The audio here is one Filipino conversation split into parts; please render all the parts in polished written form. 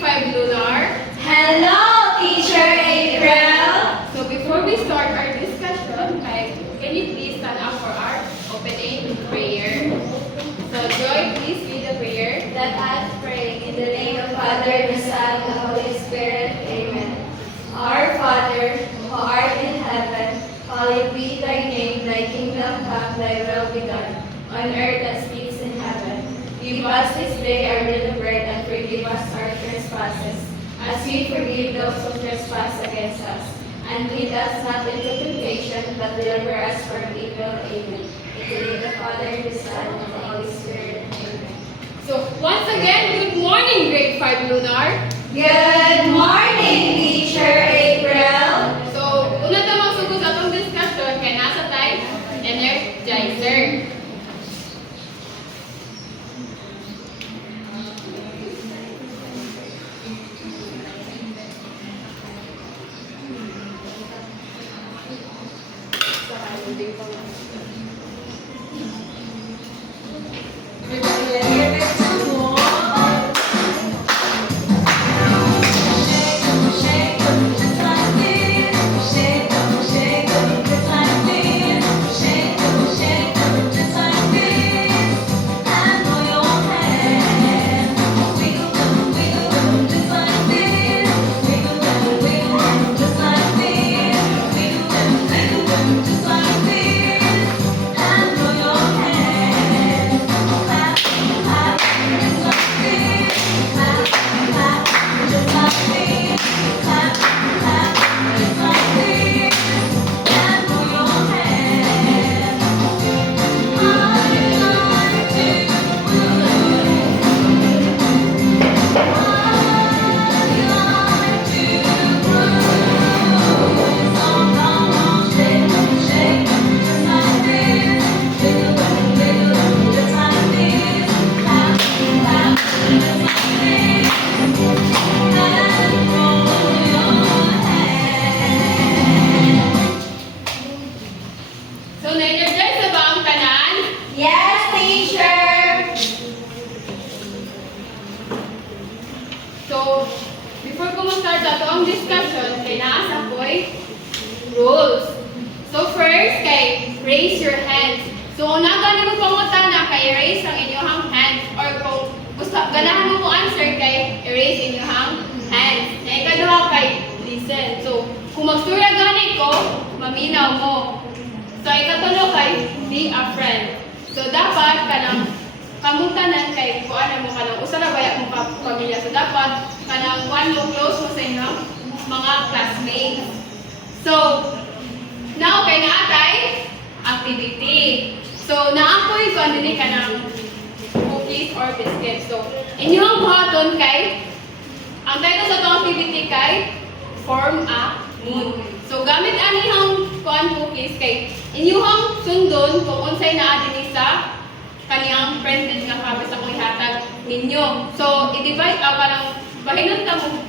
grade 5 Lunar. Hello, Teacher April. So before we start our discussion, can you please stand up for our opening prayer? So Joy, please read the prayer. Let us pray in the name of the Father, the Son, and the Holy Spirit. Amen. Our Father, who art in heaven, hallowed be thy name. Thy kingdom come, thy will be done, on earth as it is in heaven. Give us this day our daily bread, and forgive us our trespasses, as we forgive those who trespass against us. And lead us not into temptation, but deliver us from evil. Amen. In the name of the Father, the Son, and the Holy Spirit. Amen. So once again, good morning grade 5 Lunar. Good morning, Teacher April. So una ta magsugod sa atong discussion kay nasa tayo energizer. So na-energize na ba ang tanan? Yes, Teacher. So, before ko mag-start sa ang discussion, kay naasa ko'y rules. So first, kay raise your hands. So una gani mo pangutana kay raise ang inyong hands, or kung gusto ganahan mo answer kay erase inyong hands. Na ikaduha kay listen. So kung magstorya gani ko, maminaw mo. So ikatulo kay be a friend. So dapat kanang kamutanan kay kuan mo kanang usa na baya mo pamilya. So dapat kanang one mo close mo sa inyong mga classmates. So now kay naatay activity. So naapoy ko ani kanang cookies or biscuits. So inyong buhaton kay ang title sa tong activity kay form a mood. So gamit ani ang kuan cookies kay inyong sundon kung unsay naa dinhi sa kaniyang printed nga copy sa kung ihatag ninyo. So i-divide parang pahinunta mo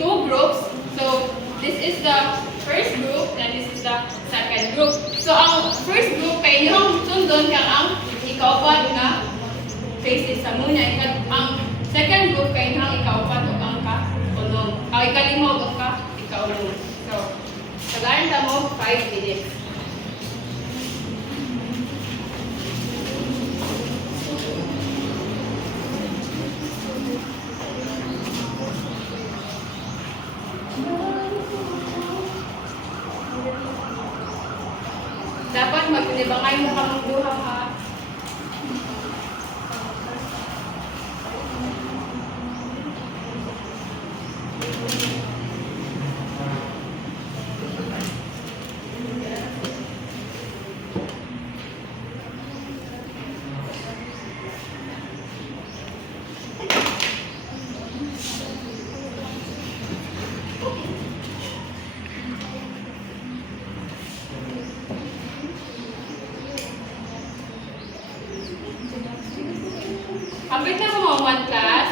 two groups. So this is the first group and this is the second group. So ang first group kay inyong sundon kang ang ikaupat nga faces sa muna. Ang second group kay inyong ikaupat o ang ka-ulong. Ang ikalimog o ka-ikaulong. So tagaran ta mo 5 minutes. Dapat magpinibangay mo kang duha ha. Kapit na mo mga one class.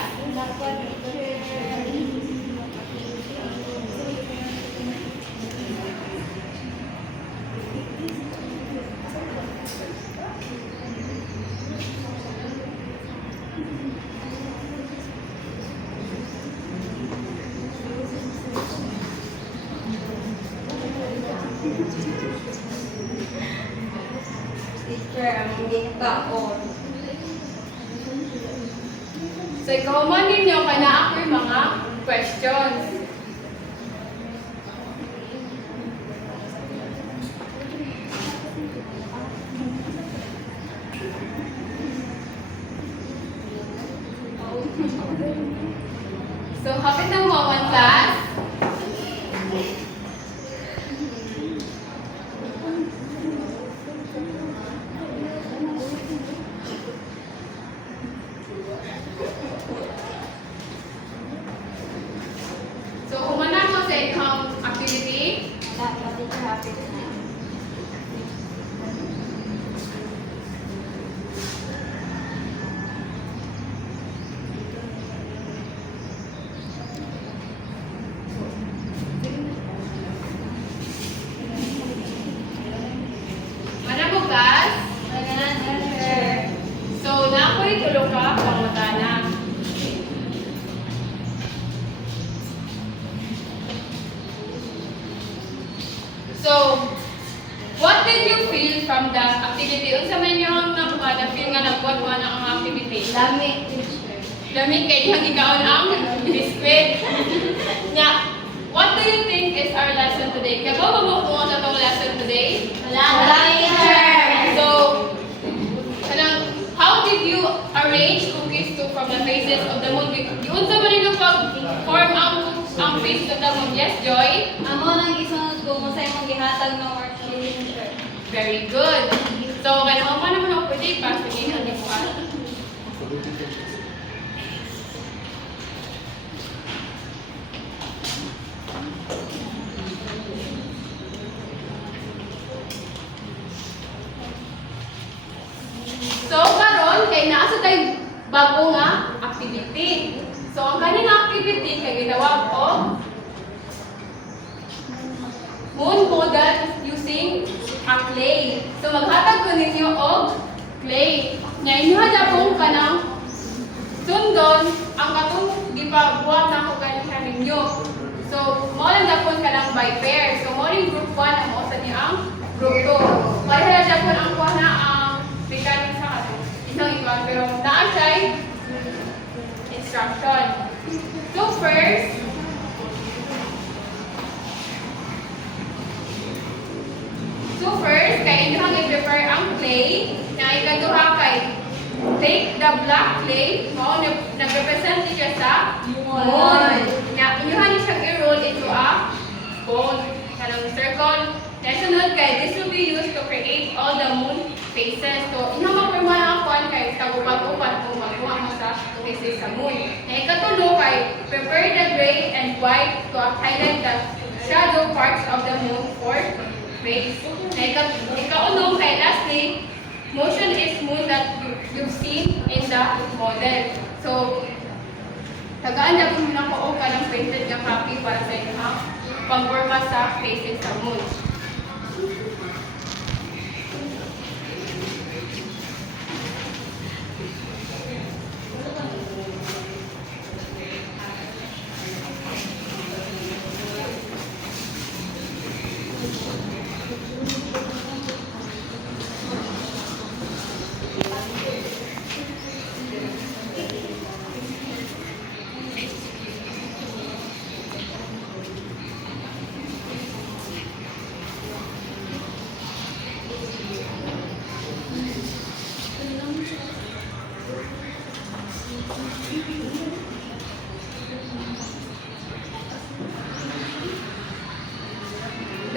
teacher ang ginikaon. So, ikaw man ninyo kana ako yung mga questions. So, hapit na mo one class. So, umana mo sa inyong activity. Dapat teacher hapit na. Mana mo class? Maganan, teacher. So, nakoy tulong ka pangutana. So, what did you feel from the activity? Unsa man yung nakuha na feel nga nagbuhat mo na ang activity? Lami, teacher. Lamig kay dihang ikaon ang biskwit. Nya, what do you think is our lesson today? Kaya ba mo kung sa tong lesson today? Wala, teacher. So, kanang, how did you arrange cookies to from the faces of the moon? Yun sa man yung pag-form ang face of the moon. Yes, Joy? Amo nang isunod ko kung sa imong gihatag ng worksheet, teacher. Very good. So, kaya naman pa naman ako pwede pa. Sige, hindi ko So, karon kay naa sa tay bago nga activity. So, ang kaning activity kay gitawag og moon model using a clay. So, maghatag ko ninyo og clay. Nya inyo hajapong kanang sundon ang katong gipabuhat na ako ganihan ninyo. So, mo lang dapon kanang by pair. So, mo ring group 1 ang mo sa ang group 2. Kaya dapon ang kuha na ang mechanics sa kato. Isang iwan, pero naa siya instruction. So first, kay inyong i-prepare ang clay na ikaduha kay take the black clay, mo nag-represent siya sa moon. Na inyong siyang i-roll into a bone, kanang circle. Sunod kay this will be used to create all the moon faces. So, inyong mapirma ang kuhan kay tagupat-upat kung magawa mo sa faces sa moon. Na ikatulo kay prepare the gray and white to highlight the shadow parts of the moon for face. Na ikaulo kay lastly, motion is moon that you've seen in the model. So, tagaan na po muna ko ka ng printed na copy para sa inyo ha, pagporma sa faces sa moon.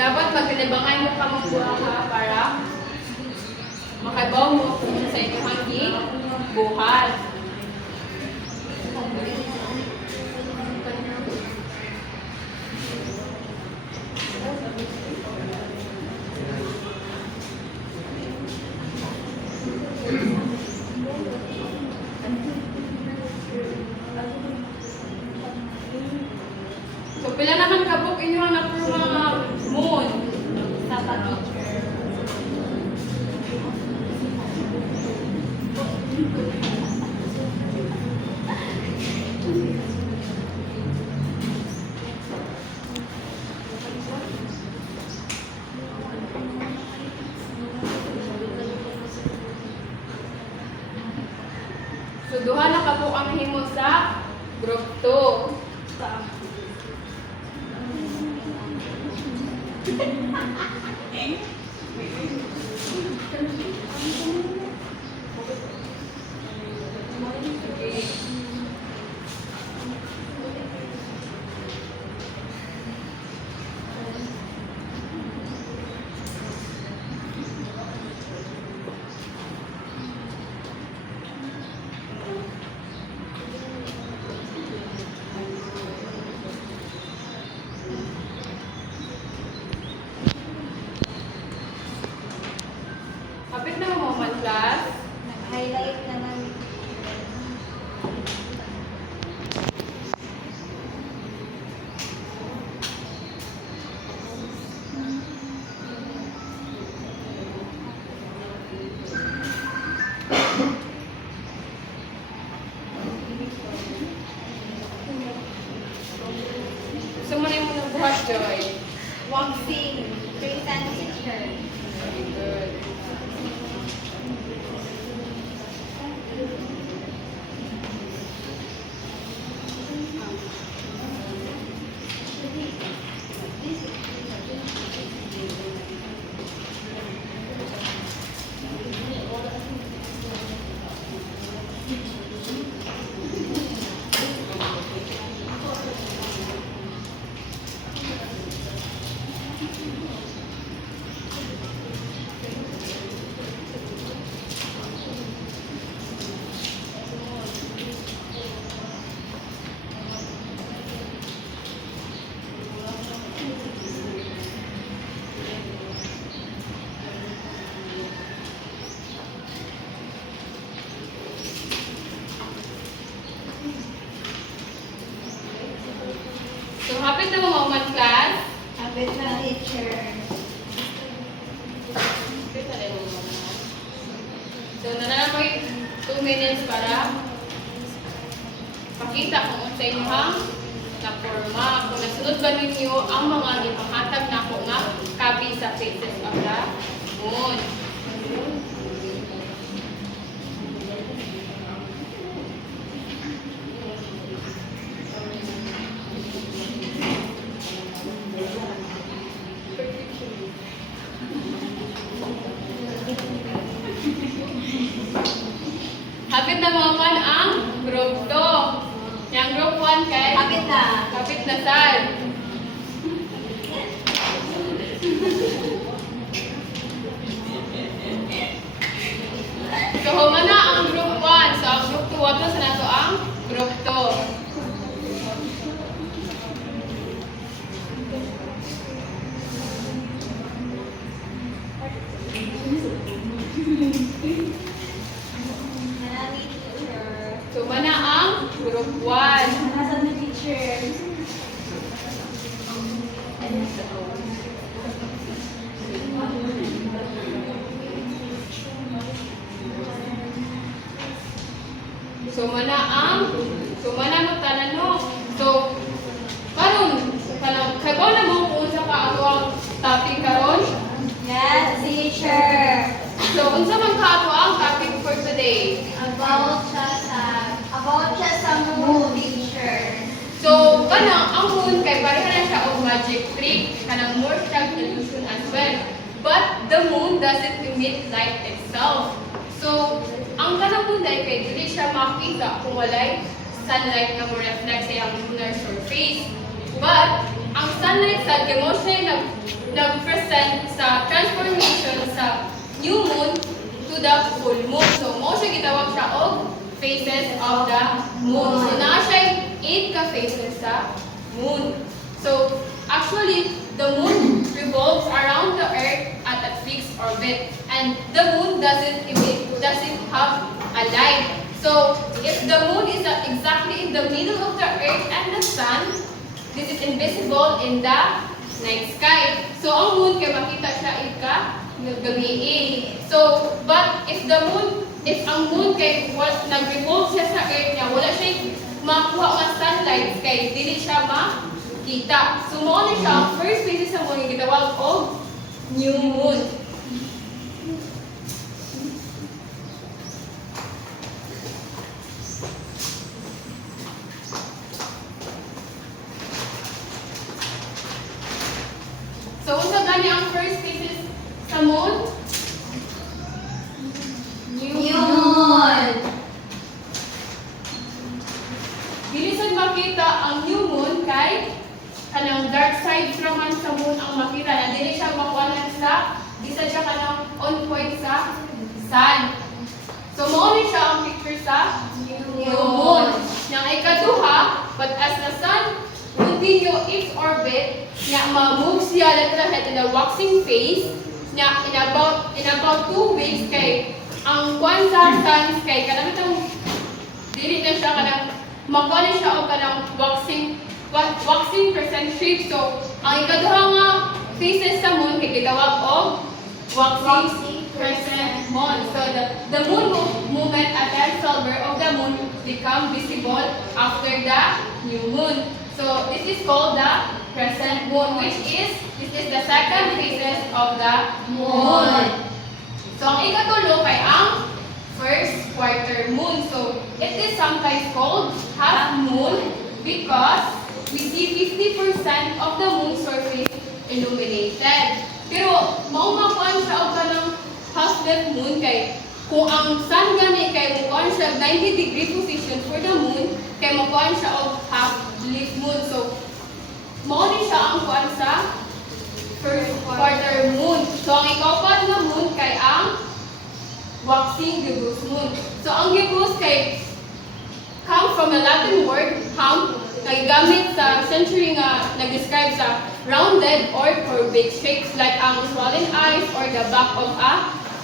Dapat magkalibangan mo ka mong buha ha para makabaw mo kung sa inyong hanggi buhat. So, pila naman kabuk inyo ang mga moon? Dapat, teacher. So duha na ka po ang nahimo sa group 2. Kapit na mo man class. Highlight na namin. Gusto mo na yung muna buhat, Joy? Waxing. Praise and teacher. Very good. So, hapit na mo man class. Kapit na teacher. Hapit na rin mo man. So, nananamoy 2 minutes para pakita kung sa inyo hang na-forma. Kung nasunod ba ninyo ang mga ipanghatag na ako nga copy sa Faces of the Moon. Hapit na mga man ang group 2. Yang group 1 kay Kapit na. kapit na sad. So human na ang group 1. So ang group 2 wato sa nato ang group 2. Manami teacher. So mana ang group 1. Nasaan na teacher? So mana mo tanan no. So karon kanang kay ba na mo kung sa ka ato ang topic karon? Yes, teacher. So unsa man ka ato ang topic for today? About siya sa moon, teacher. So kanang ang moon kay pareha na siya og magic trick kanang more siya illusion as well. But the moon doesn't emit light itself. So ang kanang moon kay dili siya makita kung walay sunlight nga mo reflect sa iyang lunar surface. But ang sunlight sa kay mo siya nag-present sa transformation sa new moon to the full moon. So mo siya gitawag siya og phases of the moon. So naa siya 8 ka phases sa moon. So actually the moon revolves around the earth at a fixed orbit, and the moon doesn't have a light. So if the moon is exactly in the middle of the earth and the sun, this is invisible in the night sky. So ang moon kay makita siya ika gabi. So but if ang moon kay nag-revolve siya sa earth niya, wala siya makuha nga sunlight kay dili siya makita. So mo ni siya ang first phases sa moon nga gitawag og new moon. gani ang first phases sa moon? New moon. Dili sad makita ang new moon kay kanang dark side raman sa moon ang makita na dili siya makuanan sa di sad siya kanang on point sa sun. So mao ni siya ang picture sa new moon. Nang ikaduha, but as the sun continue its orbit, nya ma-move siya literal in a waxing phase, nya in about 2 weeks kay ang kwan sa sun kay kanang itong dili na siya kanang makuha na siya og kanang waxing percent shape. So ang ikaduha nga phases sa moon kay gitawag og waxing percent moon. So the moon movement at the silver of the moon become visible after the new moon. So this is called the crescent moon, which is this is the second phases of the moon. So ang ikatulo kay ang first quarter moon. So it is sometimes called half moon because we see 50% of the moon's surface illuminated. Pero maumakuan siya og kanang half-lit moon kay kung ang sun gani kay mukuan siya 90-degree position for the moon kay mukuan siya og half-lit moon. So mao ni siya ang kuan sa first quarter moon. So ang ikapat nga moon kay ang waxing gibbous moon. So ang gibbous kay come from a Latin word ham kay gamit sa century nga nag-describe sa rounded or curved shapes like ang swollen eyes or the back of a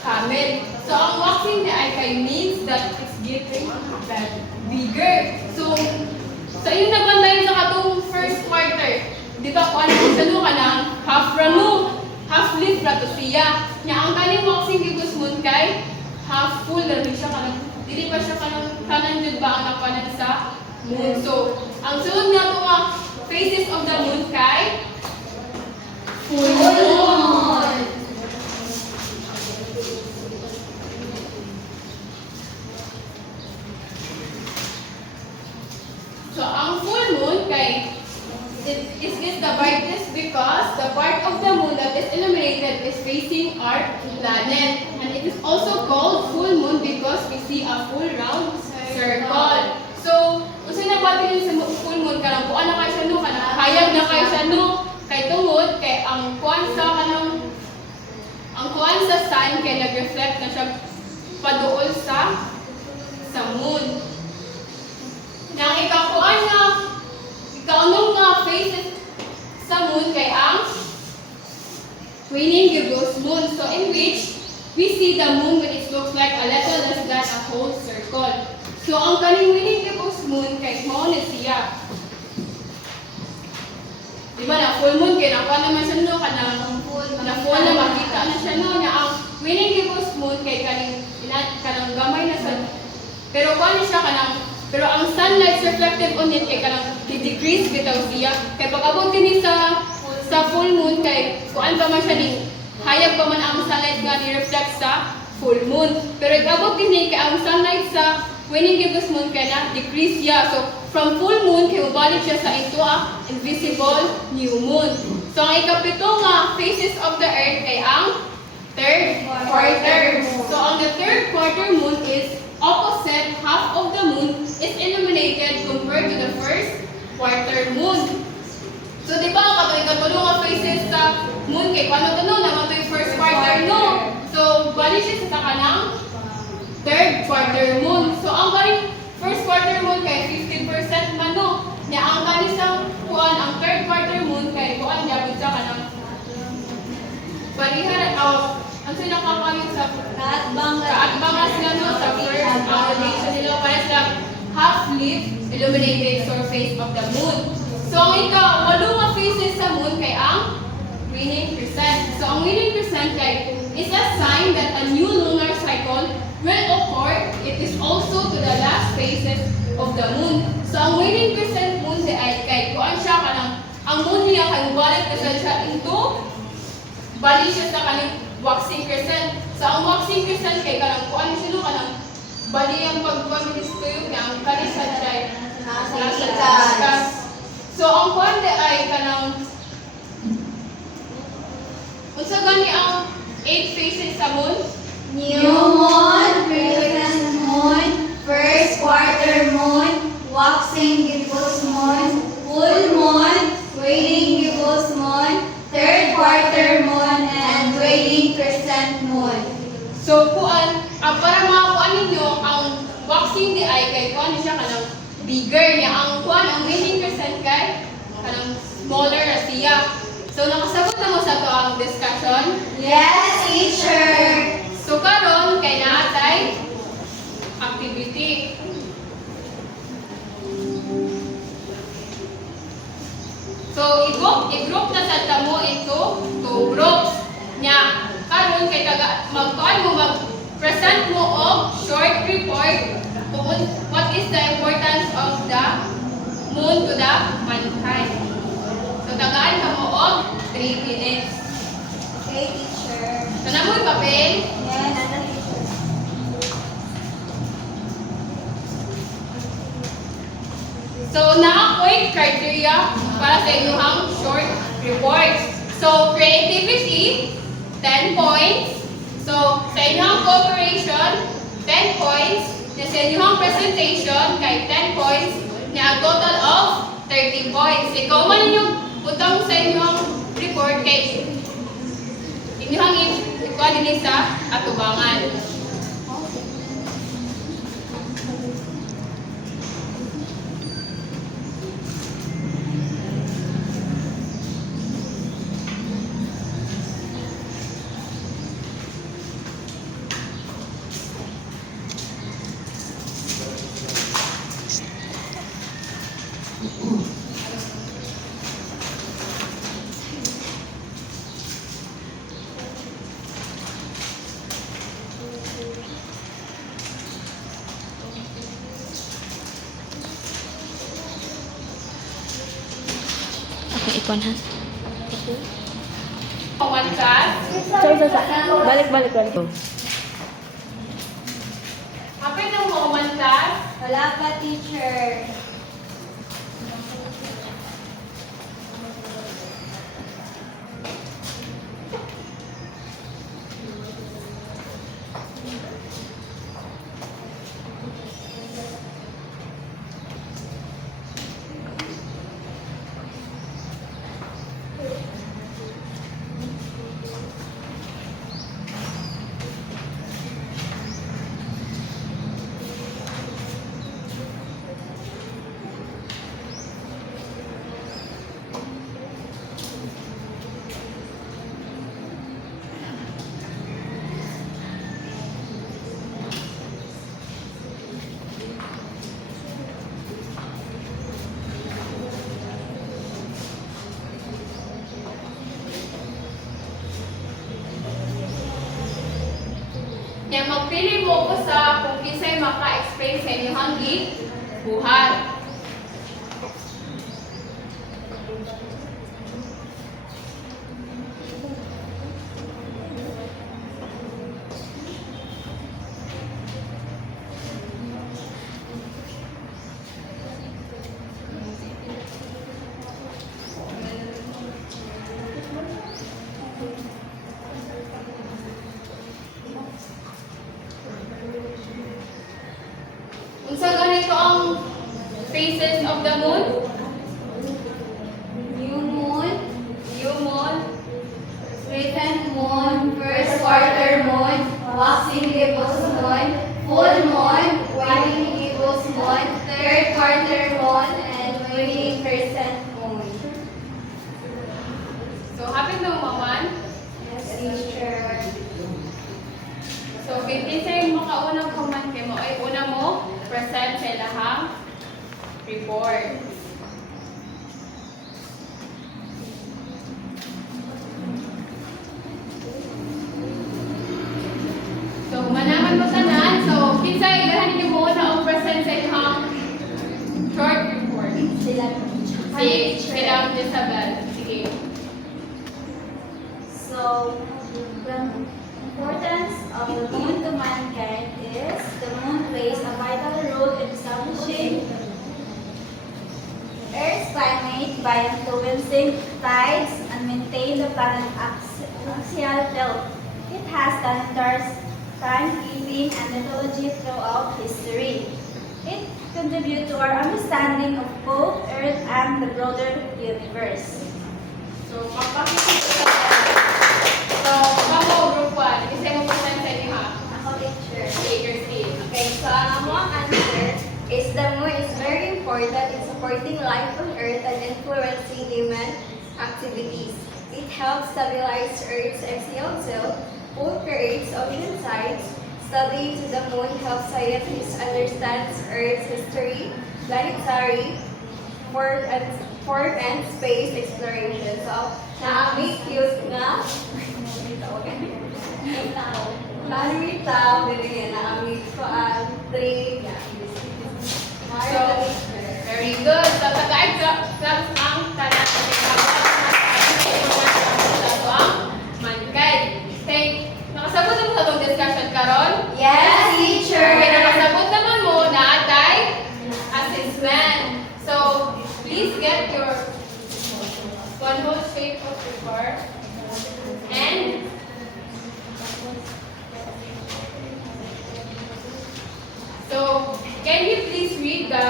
camel. So ang waxing ni ay kay means that it's getting bigger. So sa inyo nabantayan sa katong first quarter, di ba kung ano siya no kanang half ranu, half lit ra to siya. Nya ang kaning waxing gibbous moon kay half full na rin siya kanang dili pa siya kanang jud ba ang napanan sa moon. So ang sunod nga to nga phases of the moon kay full moon. So ang full moon kay is this the brightest because the part of the moon that is illuminated is facing our planet, and it is also called full moon because we see a full round circle. So unsa na ba din sa full moon kanang kuan na kay siya no kanang hayag na kay siya no kay tungod kay ang kuan sa kanang ang kuan sa sun kay nag-reflect na siya paduol sa moon. Nang ikakuan nga ikaunong nga phases sa moon kay ang waning gibbous moon. So in which we see the moon when it looks like a little less than a whole circle. So ang kaning waning gibbous moon kay mao ni siya. Di ba na full moon kay nakuha naman siya no kanang full na makita na siya no na ang waning gibbous moon kay kanang gamay na sa pero kuha ni siya kanang pero ang sunlight reflective on it kay kanang di-decrease bitaw siya. Kay pag-abot din sa full moon kay kuan pa man siya ni hayag pa man ang sunlight nga ni-reflect sa full moon. Pero ig-abot din kay ang sunlight sa waning gibbous moon kay na decrease siya. So from full moon kay mobalik siya sa into a invisible new moon. So ang ikapito nga phases of the earth kay ang third quarter. So ang the third quarter moon is opposite half of the moon is illuminated compared to the first quarter moon. So di ba ang katuloy nga phases sa moon kay paano to no naman to yung first quarter no. So bali siya sa kanang third quarter moon. So ang bali first quarter moon kay 50% man no. Nya ang kanisang kuan ang third quarter moon kay kuan niya sa kanang balihan ang sila kakalit sa kaatbangas nga no sa first relation nila para sa half-lit illuminated surface of the moon. So ang walo nga phases sa moon kay ang waning crescent. So ang waning crescent kay is a sign that a new lunar cycle will occur. It is also to the last phases of the moon. So ang waning crescent moon ay kay kuan siya kanang ang moon niya kay mubalik na siya into bali siya sa kaning waxing crescent. So ang waxing crescent kay kanang kuan sino kanang bali ang pagpamilistoyo niya ang kanin sa try nasa. So ang kuan ay kanang Unsa gani ang 8 phases sa moon? New moon, crescent moon, first quarter moon, waxing gibbous moon, full moon, waning gibbous moon, third quarter moon, and waning crescent moon. So para makakuha ninyo, ang waxing di ay kay kuha niya siya kanang bigger niya. Ang waning crescent kay kanang smaller na siya. So nakasagot na mo sa to ang discussion. Yes, teacher. So karon kay naatay activity. So i-group na sa tamo into 2 groups. Nya karon kay mag-present mo og short report kung what is the importance of the moon to the mankind. So tagaan ka mo og 3 minutes. Okay, teacher. So namoy papel. Yes, teacher. So na-ako'y criteria para sa inyong short reports. So creativity, 10 points. So sa inyong cooperation, 10 points. Na sa inyong presentation, kay 10 points. Na a total of 30 points. Ikaw man inyong butang sa inyong report kay inyong ikuha din sa atubangan. Ipon ha. One class. Balik. Kapit ng one class. Wala pa, teacher. Kaya magpili mo ko sa kung kinsay maka-explain sa inyong hanggit, buhat. Unsa ganito ang phases of the moon? New moon, New moon, crescent moon, first quarter moon, waxing gibbous moon, full moon, waning gibbous moon, third quarter moon, and waning crescent moon. so happy na maman. Yes, teacher. So kinsay makaunang comment kay mo ay una mo present sa ilahang report. So manaman mo tanan. So kinsay ilahan ninyo mo una og present sa ilahang short report. Sila. Si Madam Isabel. Sige. So, the importance of the moon to mankind is the moon plays a vital role in establishing Earth's climate by influencing tides and maintain the planet's axial belt. It has calendars, timekeeping, and mythology throughout history. It contributes to our understanding of both Earth and the broader universe. So, magpakikita sa So, kamo group 1. Kasi mo present sa inyo ha. Ako, teacher. Teacher's aid. Okay, so ang among answer is the moon is very important in supporting life on Earth and influencing human activities. It helps stabilize Earth's axial tilt, both creates ocean sides. Studying to the moon helps scientists understand Earth's history, planetary, form and space exploration. So, na-make cute nga. Marami tao, ganyan, na-meet ko ang 3. So, very good. So, tagay sa ang tanan sa ang mankind. Okay, nakasabot na mo sa itong discussion karon? Yes, teacher! Okay, nakasabot naman mo na atay assessment. So, please get your one whole shape of paper and so, can you please read the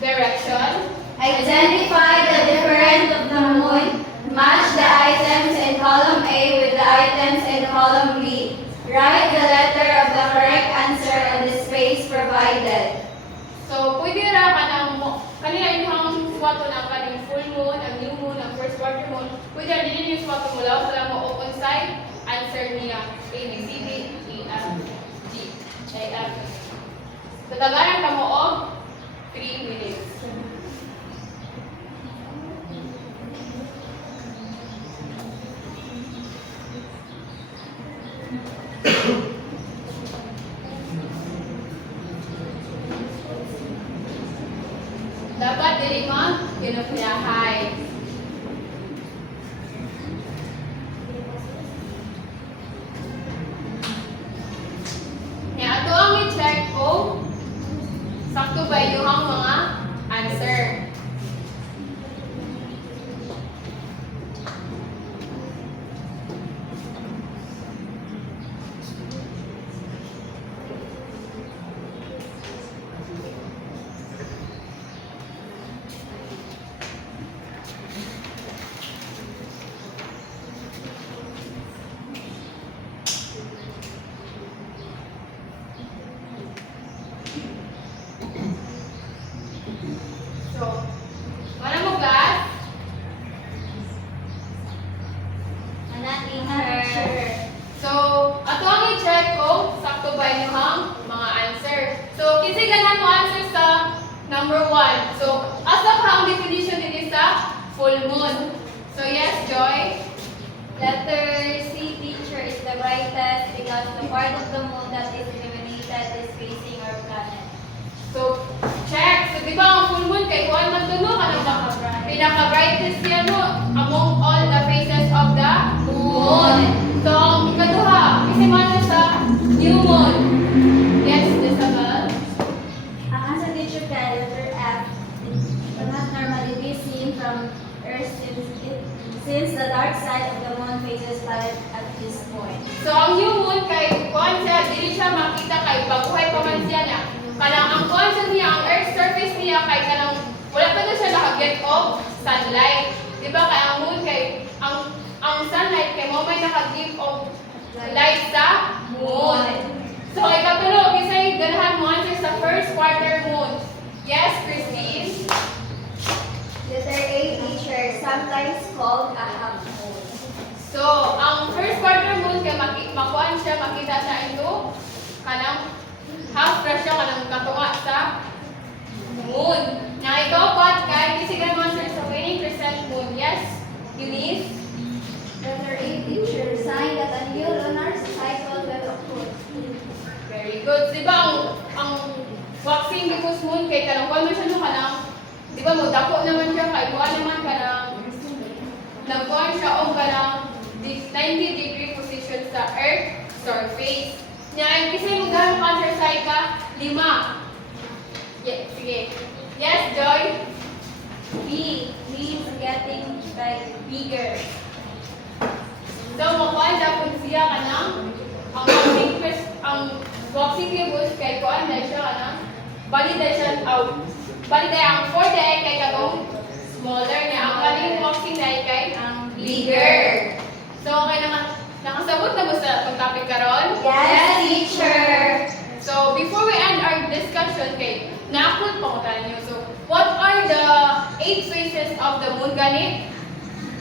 direction? Identify the difference of the moon. Match the items in column A with the items in column B. Write the letter of the correct answer on the space provided. So, pwede ra ka ng kanina inyong swato ng kaning full moon, ang new moon, ang first quarter moon. Pwede ra din yung swato mo lang sa mo open side. Answer niya A, B, C, D, E, F, G, A, F. Tatagaran ka mo og 3 minutes. Dapat dili mag-kinukuyahay. Nga ato ang i-check ko sakto ba yung mga answer. So, wala mo class? So, ato ang i-check ko sakto ba yung mga answer. So, kasi ganhan mo answer sa number 1. So, asa ka ang definition din sa full moon? So, yes, Joy? Letter C, teacher, is the brightest because the part of the moon that is illuminated is facing our planet. So, check. So, di ba ang full moon kay Juan Magduno ka ng pinaka-brightest yan mo among all the phases of the moon. So, ang ikaduha, kasi man sa new moon. Yes, Isabel? Ang answer, teacher, kay letter F will not normally be seen from Earth since the dark side of the moon faces planet at this point. So, ang new moon kay Juan siya, dili siya makita kay baguhay pa man siya niya. Kanang ang Juan siya niya, ang earth surface niya kay kanang wala pa na siya nakaget of sunlight. Di ba kay ang moon kay ang sunlight kay mo may nakagive of light sa moon. So, ikatulo, kisay ganahan mo answer sa first quarter moon. Yes, Christine? Letter A, teacher, sometimes called a half moon. So, ang first quarter moon kay makuan siya, makita siya into kanang half ra siya kanang katunga sa moon. Na ikaw pat kay kisigan mo answer sa winning crescent moon. Yes, Eunice? Letter A, teacher, sign that a new lunar cycle will occur. Very good. Di ba ang waxing because moon kay kanang kuan man siya no kanang di ba mo dako naman siya kay kuan naman kanang nagkuan siya og kanang 90-degree position sa earth surface. Nya kasi mo gahang answer sa ika 5. Yes, sige. Yes, Joy. B means getting bigger. So, makuha siya kanang ang waxing cubes kay kuan na siya kanang bali ang 4 day kay kagong smaller niya ang kaning waxing na kay ang bigger. So kay nakasabot na mo sa topic karon? Yes, teacher. So before we end our discussion kay na-upload pa ko tayo. So what are the 8 phases of the moon gani?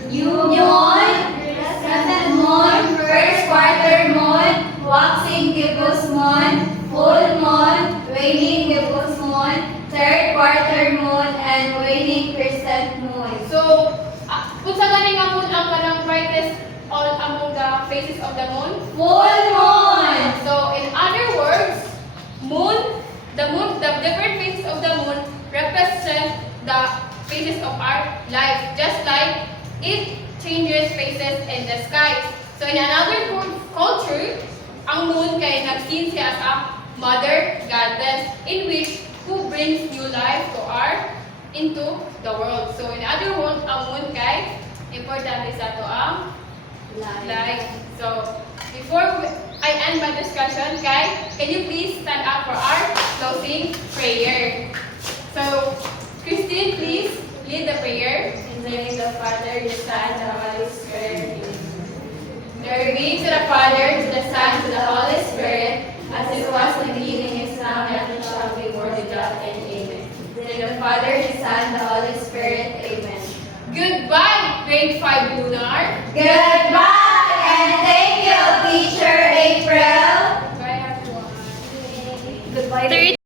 New moon, crescent moon, first quarter moon, waxing gibbous moon, full moon, waning gibbous moon, third quarter moon, and waning crescent moon. So kung sa gani nga moon ang kanang brightest all among the phases of the moon? Full moon. So in other words, the different phases of the moon represent the phases of our life, just like it changes phases in the sky. So in another culture, ang moon kay nag-seen siya as a mother goddess in which who brings new life into the world. So in other words, ang moon kay importante sa to ang life. So before I end my discussion, can you please stand up for our closing prayer? So Christine, please lead the prayer. In the name of the Father, the Son, and the Holy Spirit. Glory be to the Father, to the Son, To the Holy Spirit, as it was in the beginning, is now, and ever shall be, world without end. Amen. In the name of the Father, the Son, and the Holy Spirit. Amen. Goodbye, grade 5 lunar. Good